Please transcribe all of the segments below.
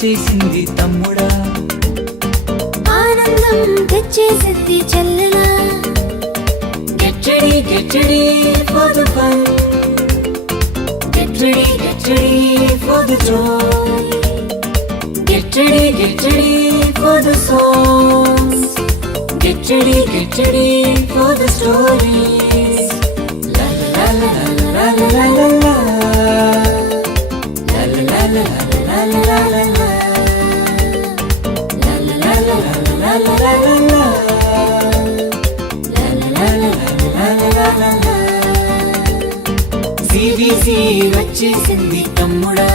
వచ్చేసింది తమ్ముడా, ఆనందం తెచ్చేసింది చెల్లెలా. Get ready, get ready for the fun. Get ready for the joy. Get ready for the songs. Get ready for the stories. La la la la la la la la. La la la la la la la la la. La la la la la la la la. CBC వచ్చేసింది తమ్ముడా,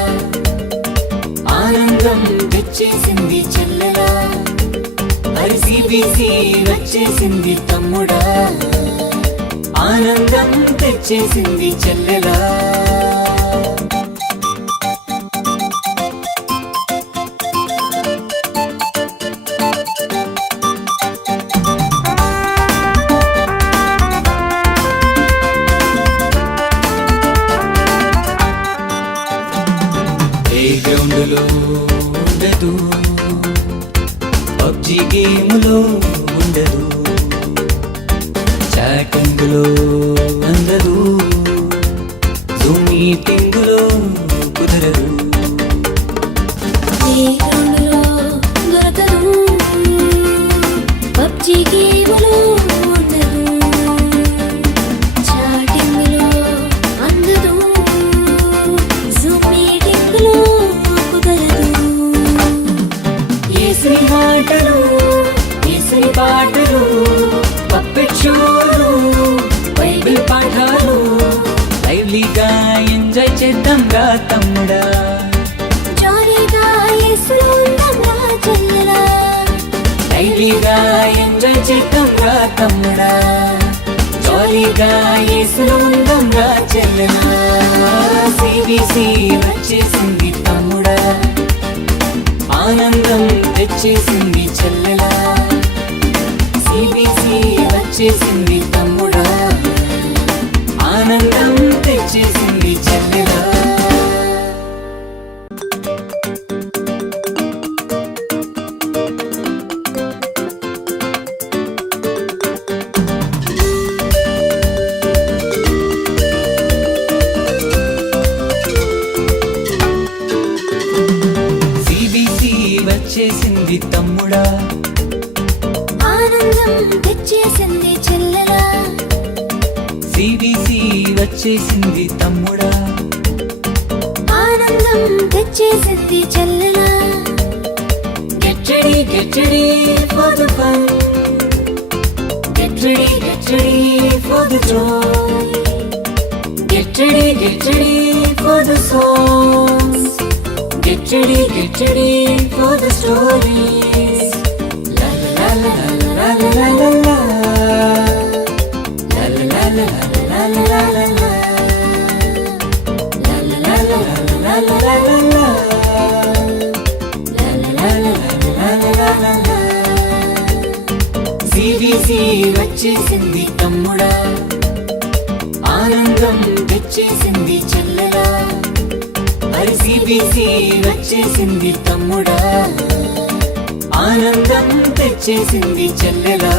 ఆనందం తెచ్చేసింది చెల్లెలా. మరి CBC వచ్చేసింది తమ్ముడా, ఆనందం తెచ్చేసింది చెల్లెలా. గ్రౌండ్లో ఉండదు, పబ్జి గేమ్లో ఉండదు, చాటింగ్లో అందదు, జూమ్ మీటింగ్లో కుదరదు. గ్రౌండ్లో దొరకదు, పబ్జి గేమ్లో ఉండదు, చాటింగ్లో అందదు, జూమ్ మీటింగ్లో కుదరదు. ఏసరి మాటలు, ఏసరి పాటలు, పప్పెట్ షోలు, బైబిల్ పాఠాలు, లైవ్లీగా ఎంజాయ్ చేద్దాంగా తమ్ముడా, జాలీగా యేసులో ఉందాంరా చెల్లెలా. లైవ్లీగా ఎంజాయ్ చేద్దాంగా తమ్ముడా, జాలీగా యేసులో ఉందాంగా చెల్లెలా. సిబిసి వచ్చేసింది తమ్ముడా, ఆనందం తెచ్చేసింది చెల్లెలా. సిబిసి వచ్చేసింది తమ్ముడా, ఆనందం తెచ్చేసింది చెల్లెలా. సిబిసి వచ్చేసింది తమ్ముడా, ఆనందం తెచ్చేసింది చెల్లెలా. సిబిసి వచ్చేసింది తమ్ముడా, ఆనందం తెచ్చేసింది చెల్లెలా. Get ready for the fun. Get ready for the joy. Get ready for the songs. Get ready for the stories. La la la la la la la la. La la la la la la la la. La la la la la la la la. CBC వచ్చేసింది తమ్ముడా, ఆనందం తెచ్చేసింది చెల్లెలా. మరి CBC వచ్చేసింది తమ్ముడా, ఆనందం తెచ్చేసింది చెల్లెలా.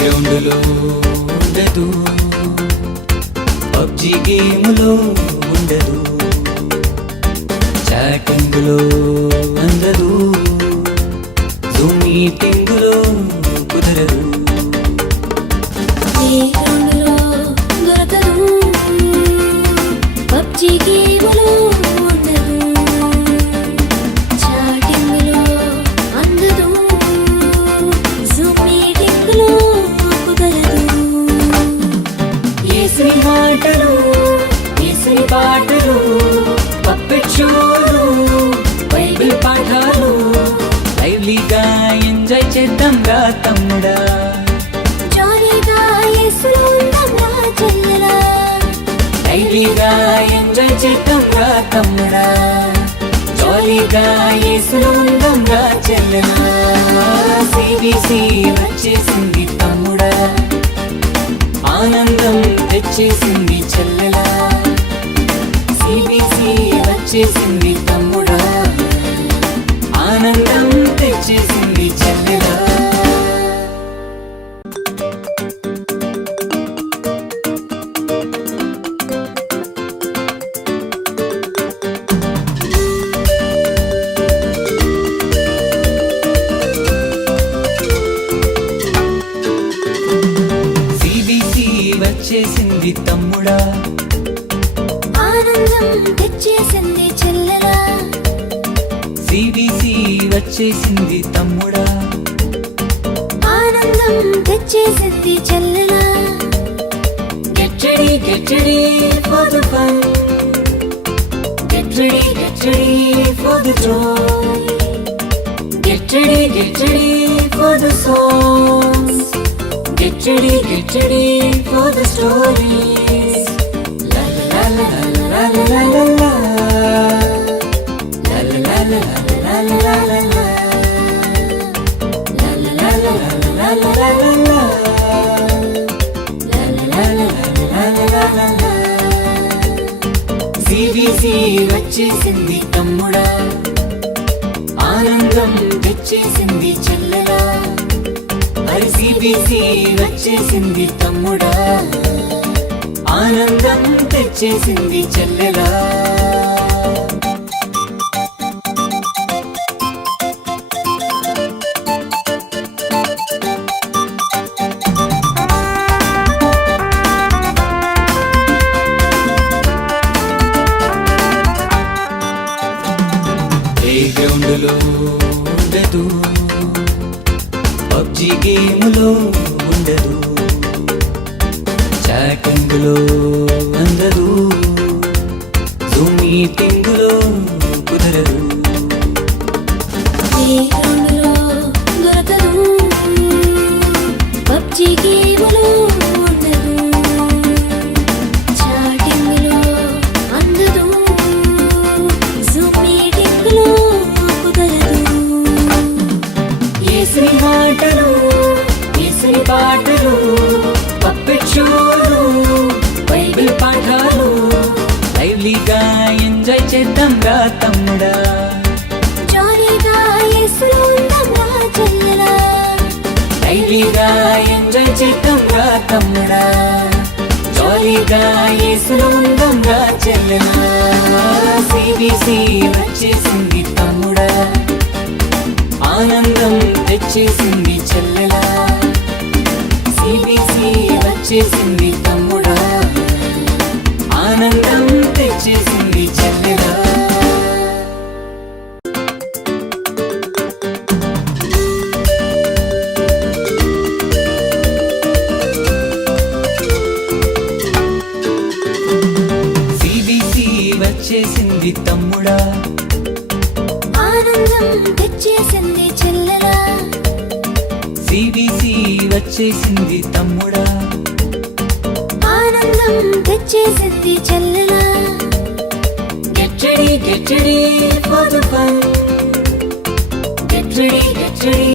గ్రౌండ్లో ఉండదు, పబ్జి గేమ్లో ఉండదు, చాటింగ్లో అందదు, జూమ్ మీటింగ్లో కుదరదు. గ్రౌండ్లో దొరకదు, పబ్జి గేమ్లో ఉండదు, చాటింగ్లో అందదు, జూమ్ మీటింగ్లో కుదరదు. ఏసరి మాటలు, ఏసరి పాటలు, పప్పెట్ షోలు, బైబిల్ పాఠాలు, లైవ్లీగా ఎంజాయ్ చేద్దాంగా తమ్ముడా, జాలీగా యేసులో ఉందాంరా చెల్లెలా. డైలీగా ఎంజాయ్ చేద్దాం రా తమ్ముడా, జాలీగా యేసులో ఉందాం రా చెల్లెలా. సిబిసి వచ్చేసింది తమ్ముడా, ఆనందం తెచ్చేసింది చెల్లెలా. సిబిసి వచ్చేసింది తమ్ముడా, ఆనందం తెచ్చేసింది చెల్లెలా. సిబిసి వచ్చేసింది తమ్ముడా, ఆనందం తెచ్చేసింది చెల్లెలా. సిబిసి వచ్చేసింది తమ్ముడా, ఆనందం తెచ్చేసింది చెల్లెలా. Get ready for the fun. Get ready for the joy. Get ready for the songs. Get ready for the stories. La la la la la la la la la. La la la la la la la la la. La la la la la la la la la. CBC వచ్చేసింది తమ్ముడా, ఆనందం తెచ్చేసింది చెల్లెలా. అరే CBC వచ్చేసింది తమ్ముడా, ఆనందం తెచ్చేసింది చెల్లెలా. ప్లేగ్రౌండ్లో ఉండదు, పబ్జి గేములో ఉండదు, చాటింగ్లో అందదు, జూమ్ మీటింగులో కుదరదు. ప్లేగ్రౌండ్లో దొరకదు, పబ్జి గేములో ఉండదు, చాటింగ్లో అందదు, జూమ్ మీటింగ్లో కుదరదు. యేసుని మాటలు, యేసుని పాటలు, పప్పెట్ షోలు, బైబిల్ పాఠాలు, లైవ్లీగా ఎంజాయ్ చేద్దాం రా తమ్ముడా, జాలీగా యేసులో ఉందాం రా చెల్లెలా. లైవ్లీగా ఎంజాయ్ చేద్దాం రా తమ్ముడా, జాలీగా యేసులో ఉందాం రా చెల్లెలా. సిబిసి వచ్చేసింది తమ్ముడా, ఆనందం తెచ్చేసింది చెల్లెలా. సిబిసి వచ్చేసింది తమ్ముడా, ఆనందం తెచ్చేసింది చెల్లెలా. సిబిసి వచ్చేసింది తమ్ముడా, ఆనందం తెచ్చేసింది చెల్లెలా. సిబిసి వచ్చేసింది తమ్ముడా, ఆనందం తెచ్చేసింది చెల్లెలా. Get ready for the fun. Get ready